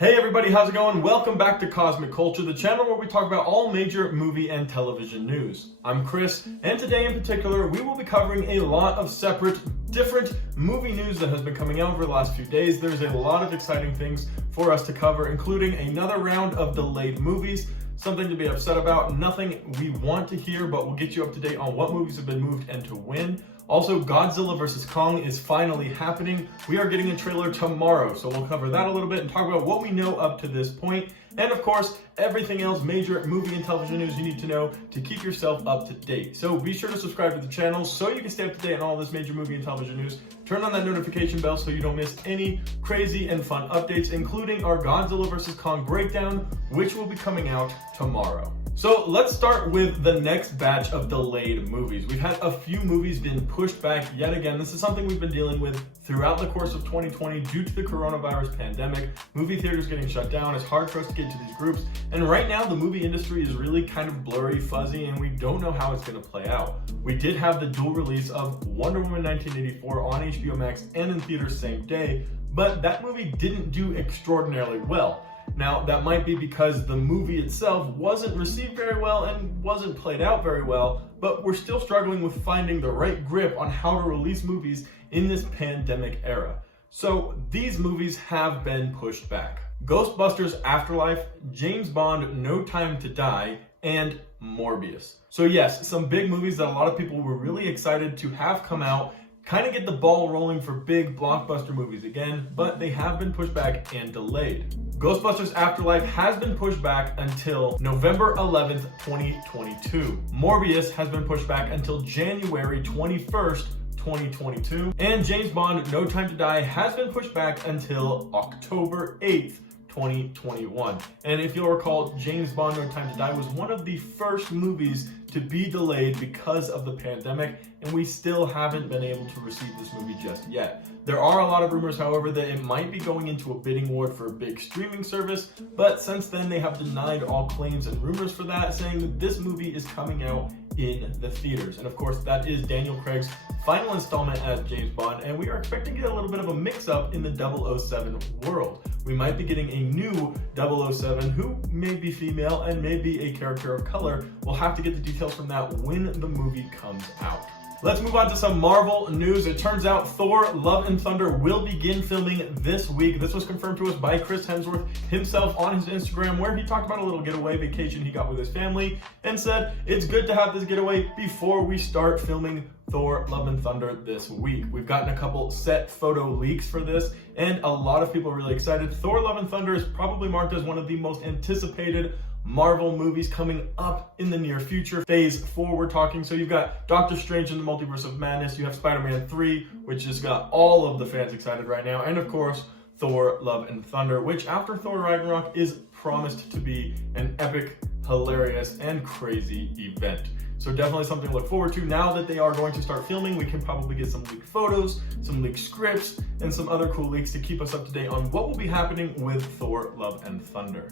Hey everybody, how's it going? Welcome back to Cosmic Culture, the channel where we talk about all major movie and television news. I'm Chris, and today in particular, we will be covering a lot of separate, different movie news that has been coming out over the last few days. There's a lot of exciting things for us to cover, including another round of delayed movies, something to be upset about, nothing we want to hear, but we'll get you up to date on what movies have been moved and to when. Also, Godzilla V Kong is finally happening. We are getting a trailer tomorrow, so we'll cover that a little bit and talk about what we know up to this point. And of course, everything else, major movie and television news you need to know to keep yourself up to date. So be sure to subscribe to the channel so you can stay up to date on all this major movie and television news. Turn on that notification bell so you don't miss any crazy and fun updates, including our Godzilla V Kong breakdown, which will be coming out tomorrow. So let's start with the next batch of delayed movies. We've had a few movies been pushed back yet again. This is something we've been dealing with throughout the course of 2020 due to the coronavirus pandemic. Movie theaters getting shut down. It's hard for us to get to these groups. And right now the movie industry is really kind of blurry, fuzzy, and we don't know how it's going to play out. We did have the dual release of Wonder Woman 1984 on HBO Max and in theaters same day, but that movie didn't do extraordinarily well. Now, that might be because the movie itself wasn't received very well and wasn't played out very well, but we're still struggling with finding the right grip on how to release movies in this pandemic era. So these movies have been pushed back. Ghostbusters Afterlife, James Bond No Time to Die, and Morbius. So yes, some big movies that a lot of people were really excited to have come out, kind of get the ball rolling for big blockbuster movies again, but they have been pushed back and delayed. Ghostbusters Afterlife has been pushed back until November 11th, 2022. Morbius has been pushed back until January 21st, 2022. And James Bond No Time to Die has been pushed back until October 8th, 2021. And if you'll recall, James Bond No Time to Die was one of the first movies to be delayed because of the pandemic, and we still haven't been able to receive this movie just yet. There are a lot of rumors, however, that it might be going into a bidding war for a big streaming service, but since then they have denied all claims and rumors for that, saying that this movie is coming out in the theaters. And of course, that is Daniel Craig's final installment as James Bond, and we are expecting to get a little bit of a mix-up in the 007 world. We might be getting a new 007 who may be female and may be a character of color. We'll have to get the details from that when the movie comes out. Let's move on to some Marvel news. It turns out Thor Love and Thunder will begin filming this week. This was confirmed to us by Chris Hemsworth himself on his Instagram, where he talked about a little getaway vacation he got with his family and said it's good to have this getaway before we start filming Thor Love and Thunder this week. We've gotten a couple set photo leaks for this, and a lot of people are really excited. Thor Love and Thunder is probably marked as one of the most anticipated Marvel movies coming up in the near future. Phase 4 we're talking. So you've got Doctor Strange in the Multiverse of Madness, you have Spider-Man 3, which has got all of the fans excited right now, and of course Thor Love and Thunder, which after Thor Ragnarok is promised to be an epic, hilarious, and crazy event. So definitely something to look forward to. Now that they are going to start filming, we can probably get some leaked photos, some leaked scripts, and some other cool leaks to keep us up to date on what will be happening with Thor Love and Thunder.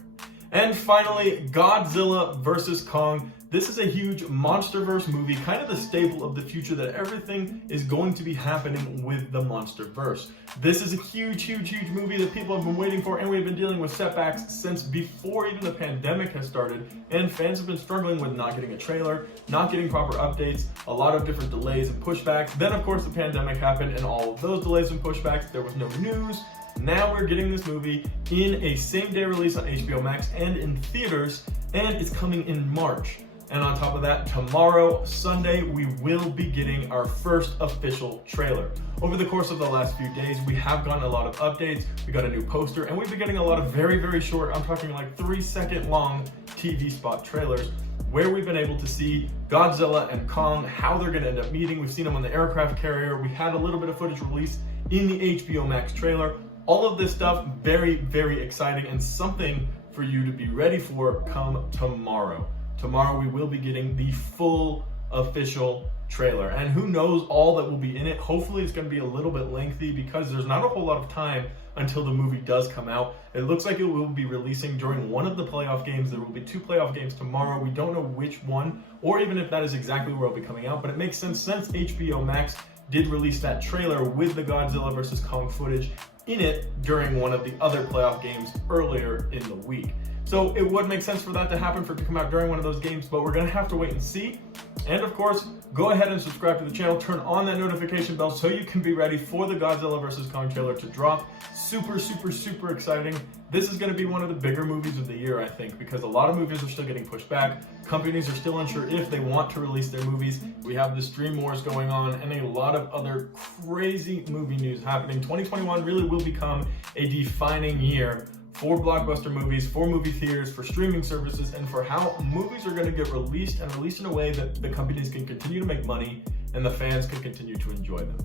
And finally, Godzilla V Kong. This is a huge MonsterVerse movie, kind of the staple of the future, that everything is going to be happening with the MonsterVerse. This is a huge movie that people have been waiting for, and we've been dealing with setbacks since before even the pandemic has started, and fans have been struggling with not getting a trailer, not getting proper updates, a lot of different delays and pushbacks. Then of course the pandemic happened, and all of those delays and pushbacks, there was no news. Now we're getting this movie in a same-day release on HBO Max and in theaters, and it's coming in March. And on top of that, tomorrow, Sunday, we will be getting our first official trailer. Over the course of the last few days, we have gotten a lot of updates. We got a new poster, and we've been getting a lot of very short, I'm talking like 3-second long TV spot trailers, where we've been able to see Godzilla and Kong, how they're gonna end up meeting. We've seen them on the aircraft carrier. We had a little bit of footage released in the HBO Max trailer. All of this stuff, very exciting, and something for you to be ready for come tomorrow. Tomorrow we will be getting the full official trailer, and who knows all that will be in it. Hopefully it's going to be a little bit lengthy because there's not a whole lot of time until the movie does come out. It looks like it will be releasing during one of the playoff games. There will be 2 playoff games tomorrow. We don't know which one, or even if that is exactly where it'll be coming out, but it makes sense since HBO Max did release that trailer with the Godzilla vs. Kong footage in it during one of the other playoff games earlier in the week. So it would make sense for that to happen, for it to come out during one of those games, but we're gonna have to wait and see. And of course, go ahead and subscribe to the channel, turn on that notification bell so you can be ready for the Godzilla vs. Kong trailer to drop. Super, super, super exciting. This is gonna be one of the bigger movies of the year, I think, because a lot of movies are still getting pushed back. Companies are still unsure if they want to release their movies. We have the stream wars going on and a lot of other crazy movie news happening. 2021 really will become a defining year for blockbuster movies, for movie theaters, for streaming services, and for how movies are going to get released, and released in a way that the companies can continue to make money and the fans can continue to enjoy them.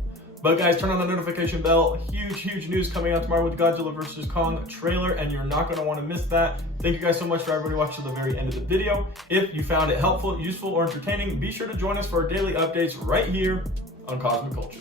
But guys, turn on the notification bell. Huge news coming out tomorrow with Godzilla vs. Kong trailer, and you're not going to want to miss that. Thank you guys so much for everybody watching to the very end of the video. If you found it helpful, useful, or entertaining, be sure to join us for our daily updates right here on Cosmic Culture.